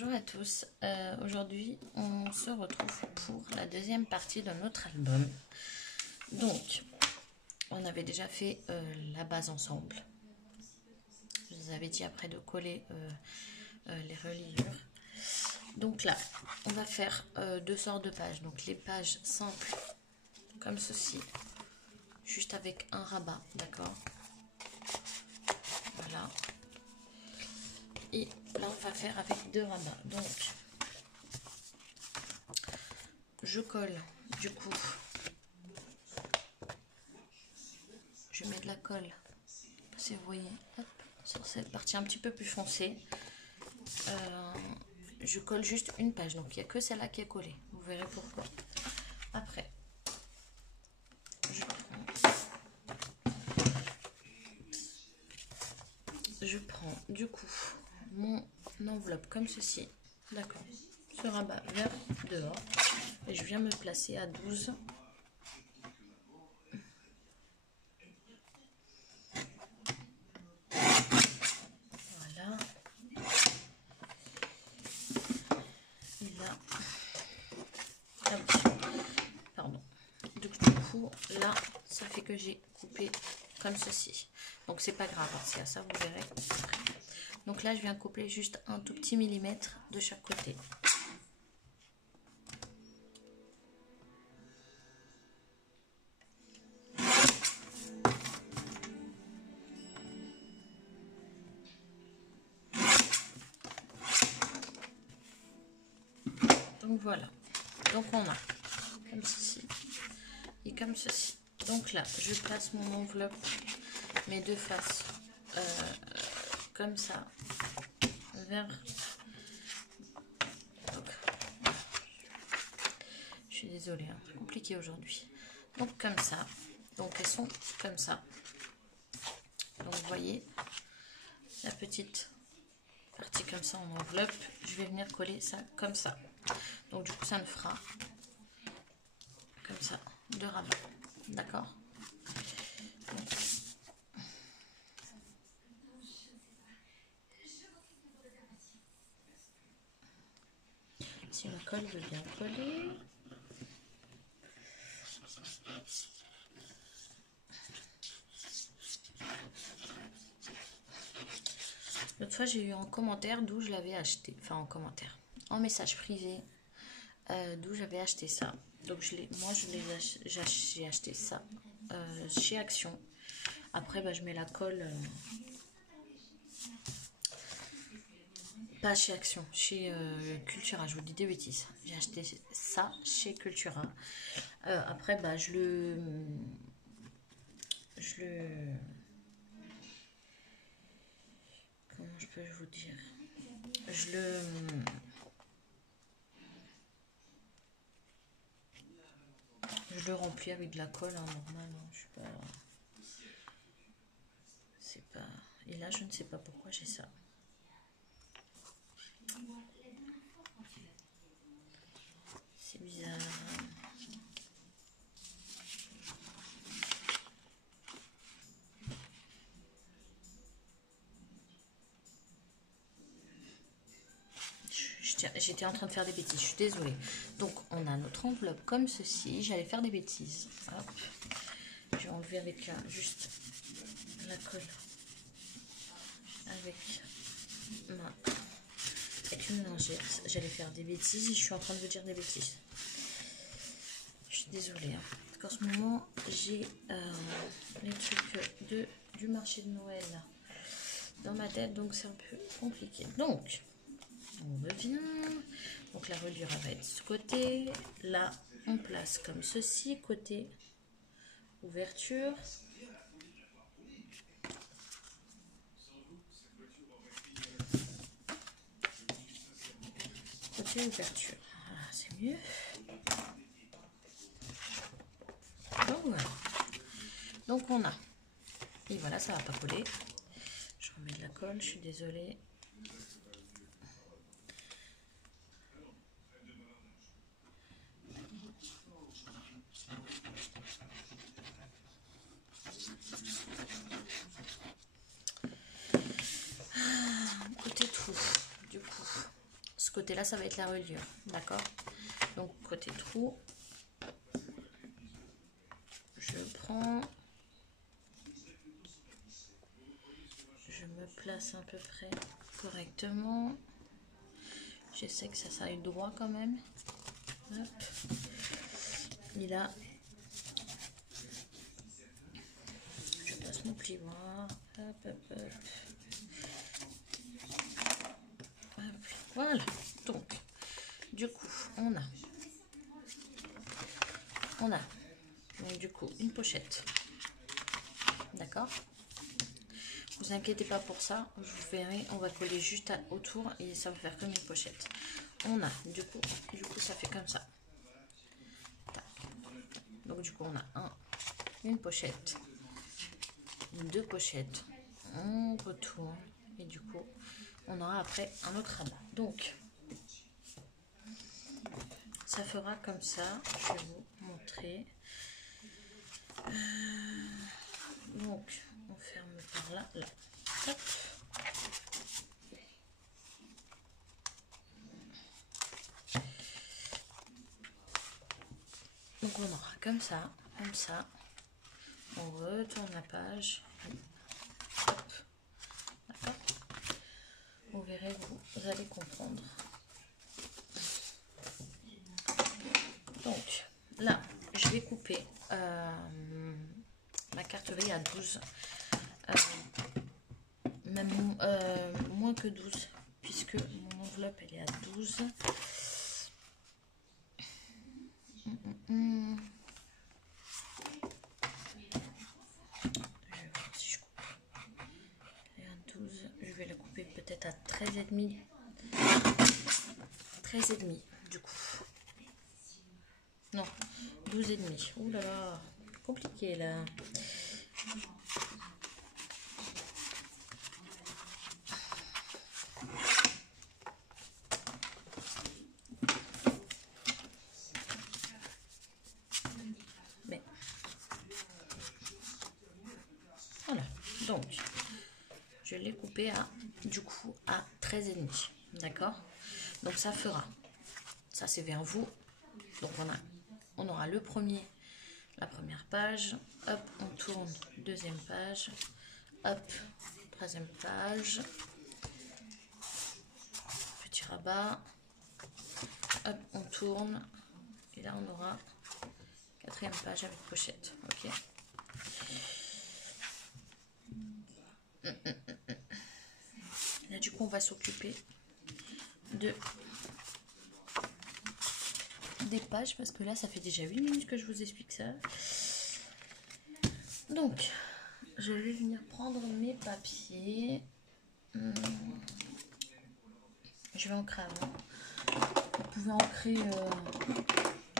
Bonjour à tous, aujourd'hui on se retrouve pour la deuxième partie de notre album. Donc on avait déjà fait la base ensemble. Je vous avais dit après de coller les reliures. Donc là on va faire deux sortes de pages, donc les pages simples comme ceci, juste avec un rabat, d'accord, voilà. Et là on va faire avec deux rabats. Donc je colle du coup, je mets de la colle, si vous voyez, hop, sur cette partie un petit peu plus foncée. Je colle juste une page, donc il n'y a que celle-là qui est collée, vous verrez pourquoi. Après je prends du coup mon enveloppe comme ceci, d'accord, ce rabat vers dehors, et je viens me placer à 12. Voilà. Et là, pardon. Du coup, là, ça fait que j'ai coupé comme ceci. Donc c'est pas grave, c'est à ça, vous verrez. Donc là, je viens couper juste un tout petit millimètre de chaque côté. Donc voilà. Donc on a comme ceci et comme ceci. Donc là, je place mon enveloppe, mes deux faces, comme ça, vers... Je suis désolée, hein, c'est compliqué aujourd'hui. Donc comme ça. Donc elles sont comme ça. Donc vous voyez, la petite partie comme ça en enveloppe, je vais venir coller ça comme ça. Donc du coup ça me fera comme ça, deux rabats. D'accord ? Si la colle veut bien coller. L'autre fois, j'ai eu un commentaire d'où je l'avais acheté. Enfin, en commentaire. En message privé. D'où j'avais acheté ça. Donc, j'ai acheté ça chez Action. Après, bah, je mets la colle. Pas chez Action, chez Cultura. Je vous dis des bêtises. J'ai acheté ça chez Cultura. Après, bah, je le comment je peux vous dire, je le remplis avec de la colle, hein, normal, hein, je suis pas, c'est pas, et là je ne sais pas pourquoi j'ai ça. C'est bizarre. J'étais en train de faire des bêtises, je suis désolée. Donc on a notre enveloppe comme ceci. J'allais faire des bêtises. Hop. Je vais enlever avec juste la colle. Avec une lingette. J'allais faire des bêtises. Je suis en train de vous dire des bêtises. Je suis désolée. Hein. Parce qu'en ce moment, j'ai les trucs du marché de Noël là, dans ma tête. Donc c'est un peu compliqué. Donc... on revient, donc la reliure va être de ce côté, là on place comme ceci, côté ouverture, côté ouverture, voilà, c'est mieux. Donc voilà, donc on a, et voilà, ça va pas coller, je remets de la colle, je suis désolée. côté-là, ça va être la reliure. D'accord? Donc, côté trou, je prends, je me place à peu près correctement. J'essaie que ça aille droit quand même. Hop. Et là, je passe mon plioir. Hop, hop, hop. Hop. Voilà. Donc, du coup, on a donc du coup une pochette. D'accord? Vous inquiétez pas pour ça, vous verrez, on va coller juste autour et ça va faire comme une pochette. On a du coup ça fait comme ça. Tac. Donc du coup on a une pochette, deux pochettes, on retourne et du coup on aura après un autre rabat. Donc ça fera comme ça, je vais vous montrer. Donc on ferme par là, là. Hop. Donc on aura comme ça, on retourne la page, hop, d'accord. Vous verrez, vous allez comprendre. Donc là, je vais couper ma carterie à 12, même moins que 12, puisque mon enveloppe elle est à 12. Je vais voir si je coupe. Elle est à 12, je vais la couper peut-être à 13,5. 13,5 du coup. Non, 12,5. Ouh là là, compliqué là. Mais voilà, donc je l'ai coupé à du coup à 13,5. D'accord? Donc ça fera, ça c'est vers vous. Donc on aura le premier, la première page, hop, on tourne, deuxième page, hop, troisième page, petit rabat, hop, on tourne, et là on aura quatrième page avec pochette, ok. Là du coup on va s'occuper des pages parce que là ça fait déjà 8 minutes que je vous explique ça. Donc je vais venir prendre mes papiers. Je vais ancrer avant. Vous pouvez ancrer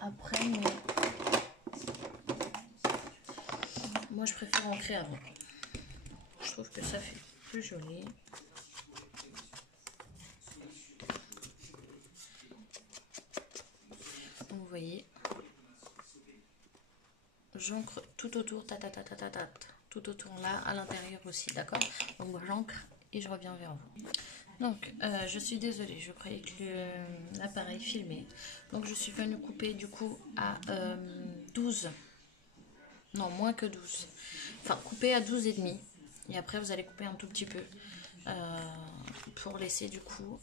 après, mais moi je préfère ancrer avant. Je trouve que ça fait plus joli. Vous voyez, j'encre tout autour, tout autour là, à l'intérieur aussi, d'accord? Donc j'encre et je reviens vers vous. Donc je suis désolée, je croyais que l'appareil filmait. Donc je suis venue couper du coup à 12, non moins que 12, enfin couper à 12,5. Et après vous allez couper un tout petit peu pour laisser du coup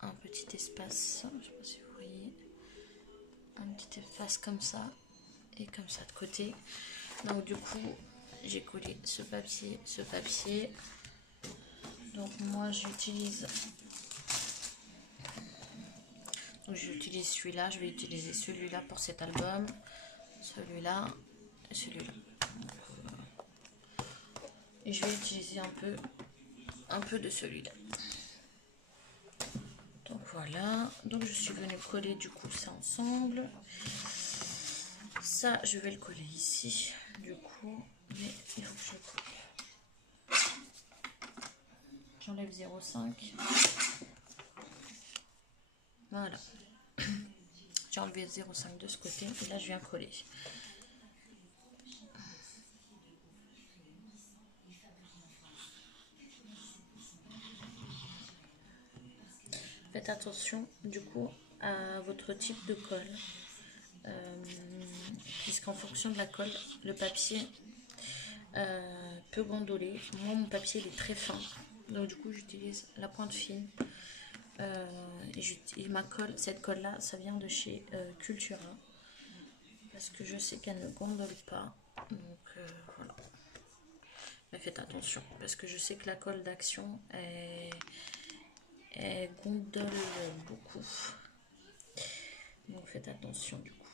un petit espace, je sais pas si vous voyez, un petit espace comme ça et comme ça de côté. Donc du coup j'ai collé ce papier. Donc moi j'utilise celui-là, je vais utiliser celui-là pour cet album, celui-là et celui-là. Et je vais utiliser un peu de celui-là. Donc voilà, donc je suis venue coller du coup ça ensemble. Ça je vais le coller ici du coup, mais il faut que je coupe. J'enlève 0,5. Voilà. J'ai enlevé 0,5 de ce côté et là je viens coller. Faites attention du coup à votre type de colle, puisqu'en fonction de la colle, le papier peut gondoler. Moi mon papier il est très fin, donc du coup j'utilise la pointe fine. Et ma colle, cette colle là, ça vient de chez Cultura, parce que je sais qu'elle ne gondole pas, donc voilà. Mais faites attention, parce que je sais que la colle d'Action elle gondole beaucoup, donc faites attention du coup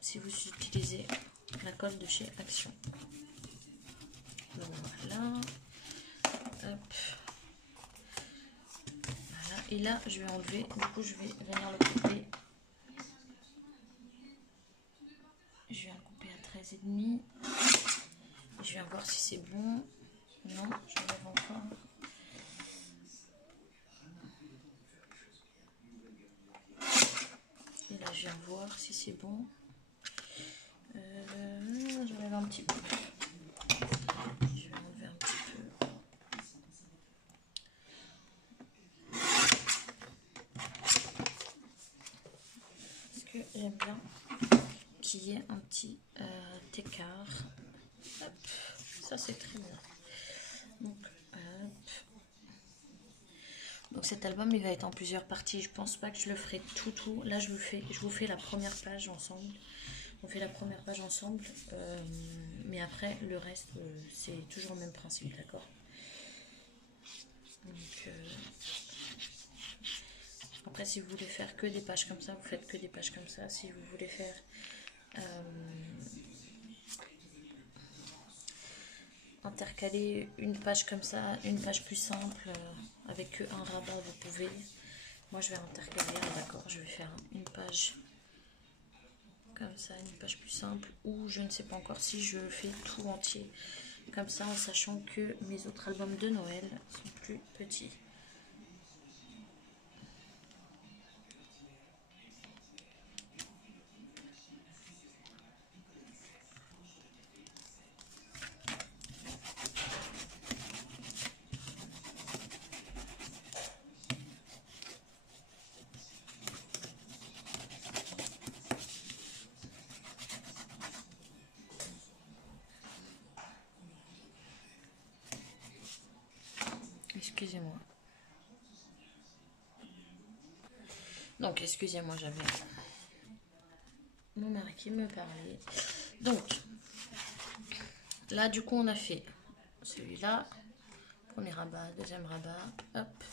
si vous utilisez la colle de chez Action. Donc voilà. Hop. Voilà. Et là je vais enlever, du coup je vais venir le couper. Je viens le couper à 13,5. Je viens voir si c'est bon. Non, je lève encore. Et là je viens voir si c'est bon. Je lève un petit peu. Je vais enlever un petit peu. Parce que j'aime bien qu'il y ait un petit écart. Hop. Ça c'est très bien. Donc, donc cet album il va être en plusieurs parties. Je pense pas que je le ferai tout. Là je vous fais la première page ensemble. On fait la première page ensemble, mais après le reste c'est toujours le même principe, d'accord? Donc après si vous voulez faire que des pages comme ça, vous faites que des pages comme ça. Si vous voulez faire intercaler une page comme ça, une page plus simple avec un rabat, vous pouvez. Moi je vais intercaler, d'accord, je vais faire une page comme ça, une page plus simple, ou je ne sais pas encore si je fais tout entier comme ça, en sachant que mes autres albums de Noël sont plus petits. Excusez-moi. Donc, excusez-moi, j'avais mon mari qui me parlait. Donc, là, du coup, on a fait celui-là. Premier rabat, deuxième rabat. Hop.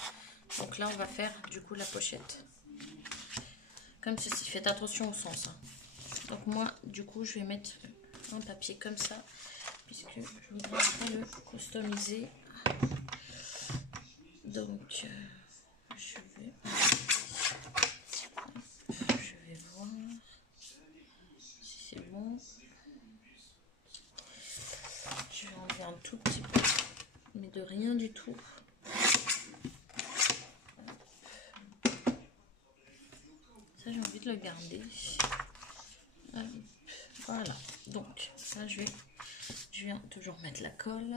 Donc là, on va faire, du coup, la pochette. Comme ceci. Faites attention au sens. Hein. Donc moi, du coup, je vais mettre un papier comme ça, puisque je voudrais un peu le customiser. Donc, je vais voir si c'est bon. Je vais enlever un tout petit peu, mais de rien du tout. Ça, j'ai envie de le garder. Voilà. Donc, ça, je viens toujours mettre la colle.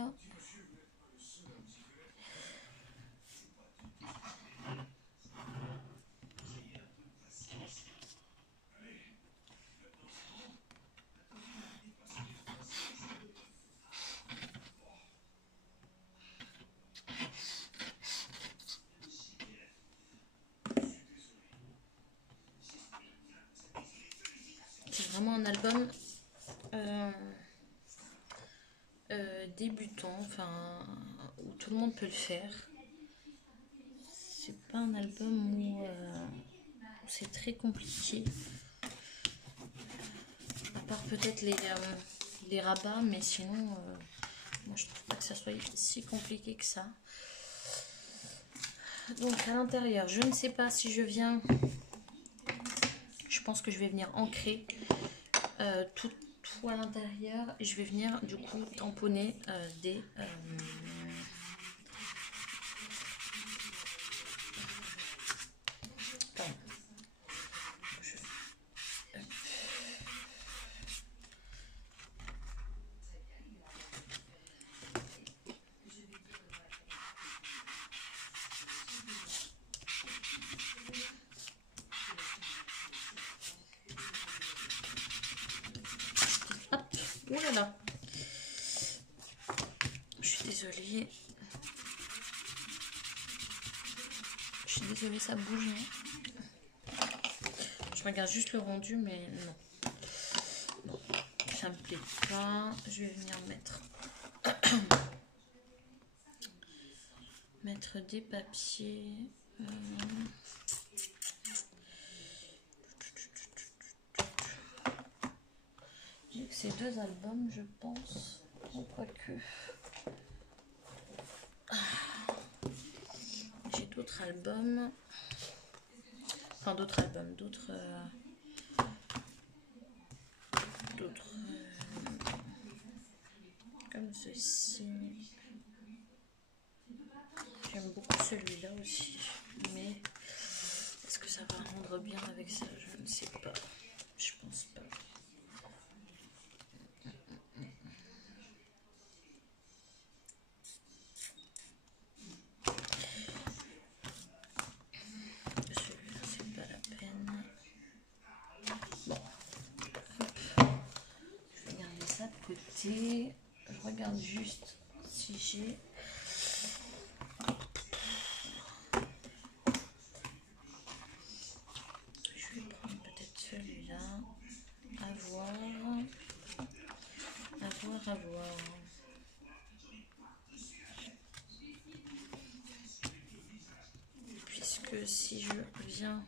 C'est vraiment un album débutant, enfin, où tout le monde peut le faire. C'est pas un album où c'est très compliqué. À part peut-être les rabats, mais sinon, moi je trouve pas que ça soit si compliqué que ça. Donc à l'intérieur, je ne sais pas si je viens... Je pense que je vais venir ancrer tout à l'intérieur et je vais venir du coup tamponner des... Voilà. Je suis désolée. Je suis désolée, ça bouge. Hein. Je regarde juste le rendu, mais non. Non, ça me plaît pas. Je vais venir mettre des papiers. J'ai que ces deux albums, je pense. Ou quoique. J'ai d'autres albums. Enfin, d'autres albums, d'autres comme ceci. J'aime beaucoup celui-là aussi, mais est-ce que ça va rendre bien avec ça? Je ne sais pas. Je pense pas. Celui-là, c'est pas la peine. Bon. Hop. Je vais garder ça de côté. Je regarde juste si j'ai... Je vais prendre peut-être celui-là. À voir. À voir. Puisque si je viens...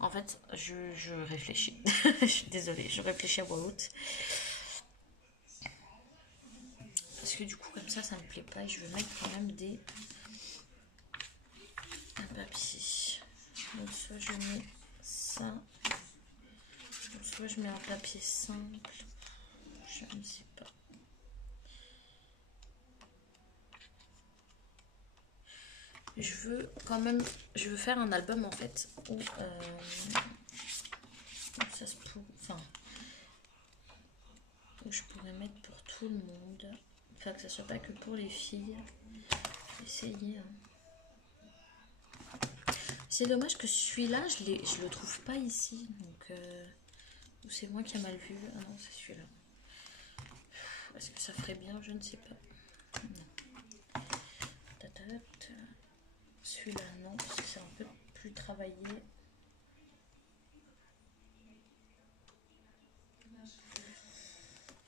En fait, je réfléchis. Je suis désolée, je réfléchis à voix haute. Parce que du coup, comme ça me plaît pas. Et je veux mettre quand même un papier. Donc, soit je mets ça. Soit je mets un papier simple. Je ne sais pas. Je veux quand même... Je veux faire un album en fait où ça se peut... Enfin... Où je pourrais mettre pour tout le monde. Enfin, que ça soit pas que pour les filles. Essayer. Hein. C'est dommage que celui-là, je le trouve pas ici. Donc, ou c'est moi qui ai mal vu. Ah non, c'est celui-là. Est-ce que ça ferait bien? Je ne sais pas. Non. Celui-là, non, parce que c'est un peu plus travaillé.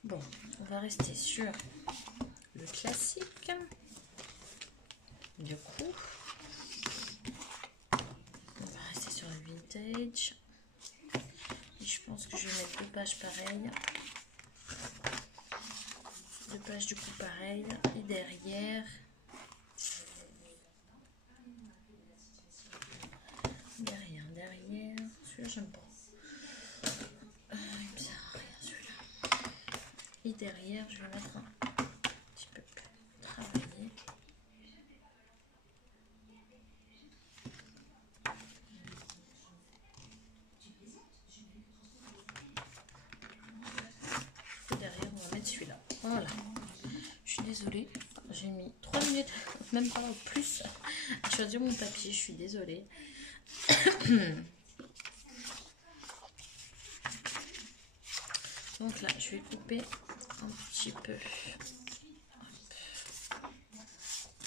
Bon, on va rester sur le classique. Du coup, on va rester sur le vintage. Et je pense que je vais mettre deux pages pareilles. Deux pages du coup pareilles. Et derrière, celui-là j'aime pas. Il me sert à rien celui-là. Et derrière, je vais mettre un petit peu plus travaillé. Et derrière, on va mettre celui-là. Voilà. Je suis désolée. J'ai mis 3 minutes, même pas plus, à choisir mon papier. Je suis désolée. Donc là, je vais couper un petit peu.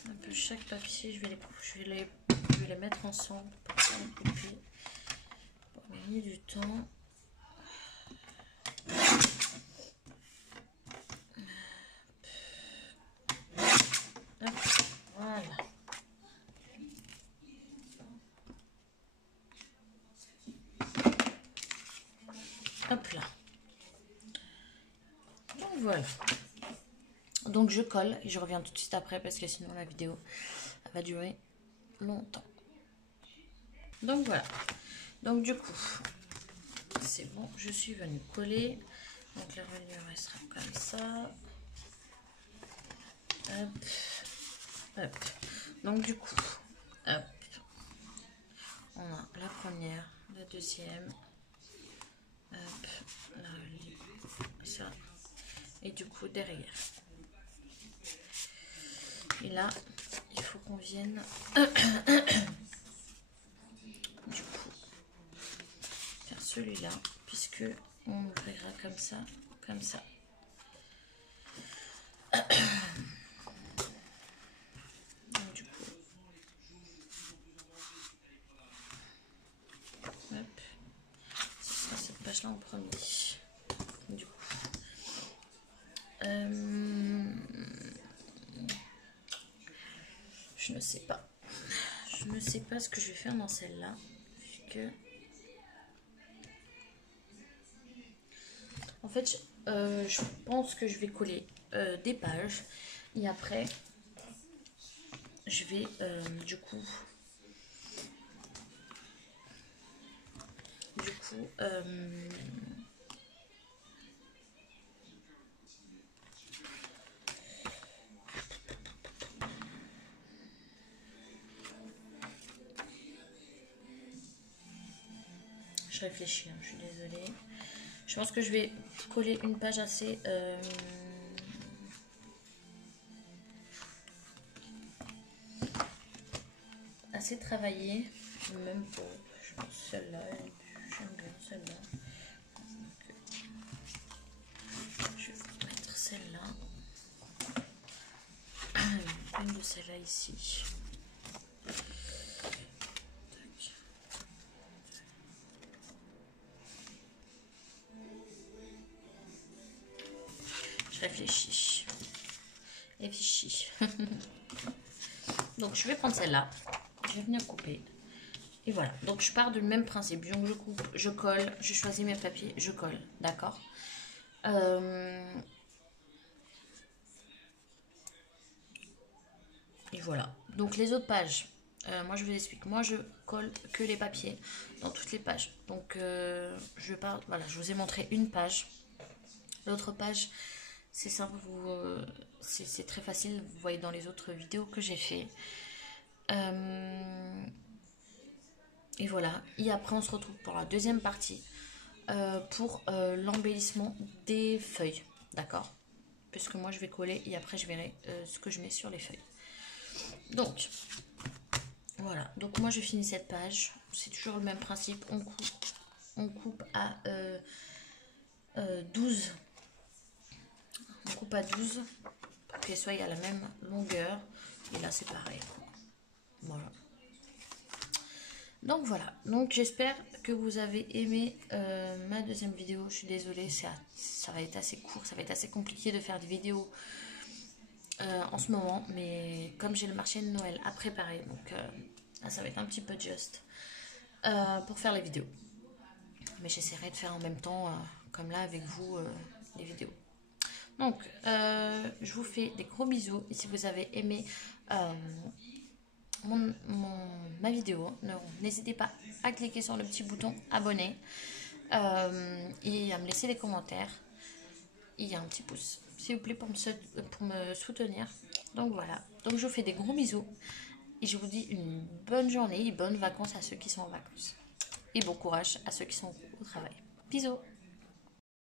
Un peu chaque papier. Je vais les mettre ensemble pour faire les couper. Pour gagner du temps. Hop, voilà. Hop là. Donc voilà. Donc je colle et je reviens tout de suite après parce que sinon la vidéo elle va durer longtemps. Donc voilà. Donc du coup, c'est bon, je suis venue coller. Donc la reliure restera comme ça. Hop, hop. Donc du coup, hop. On a la première, la deuxième. Hop, la reliure, ça. Et du coup derrière. Et là, il faut qu'on vienne du coup faire celui-là, puisque on ouvrira comme ça, comme ça. Donc, du coup, hop, ce sera cette page-là en premier. Du coup, je ne sais pas. Je ne sais pas ce que je vais faire dans celle-là, puisque en fait, je pense que je vais coller des pages et après, je vais du coup, je réfléchis, hein, je suis désolée. Je pense que je vais coller une page assez travaillée, même pour, je pense, celle-là. J'aime bien celle-là. Je vais vous mettre celle-là. Une de celles-là ici. Je réfléchis. Donc je vais prendre celle-là. Je vais venir couper. Et voilà. Donc je pars du même principe. Donc je coupe, je colle, je choisis mes papiers, je colle. D'accord. Et voilà. Donc les autres pages. Moi je vous explique. Moi je colle que les papiers dans toutes les pages. Donc je pars. Voilà. Je vous ai montré une page. L'autre page, c'est simple. C'est très facile. Vous voyez dans les autres vidéos que j'ai fait. Et voilà. Et après on se retrouve pour la deuxième partie. Pour l'embellissement des feuilles. D'accord. Puisque moi je vais coller et après je verrai ce que je mets sur les feuilles. Donc voilà, donc moi je finis cette page, c'est toujours le même principe, on coupe à 12, on coupe à 12 pour qu'elles soient à la même longueur, et là c'est pareil, voilà. Donc voilà, donc j'espère que vous avez aimé ma deuxième vidéo, je suis désolée, ça va être assez court, ça va être assez compliqué de faire des vidéos en ce moment, mais comme j'ai le marché de Noël à préparer, donc ça va être un petit peu juste pour faire les vidéos. Mais j'essaierai de faire en même temps, comme là avec vous, les vidéos. Donc, je vous fais des gros bisous. Et si vous avez aimé ma vidéo, n'hésitez pas à cliquer sur le petit bouton abonner et à me laisser des commentaires. Il y a un petit pouce, s'il vous plaît, pour me soutenir. Donc voilà. Donc je vous fais des gros bisous. Et je vous dis une bonne journée et bonnes vacances à ceux qui sont en vacances. Et bon courage à ceux qui sont au travail. Bisous.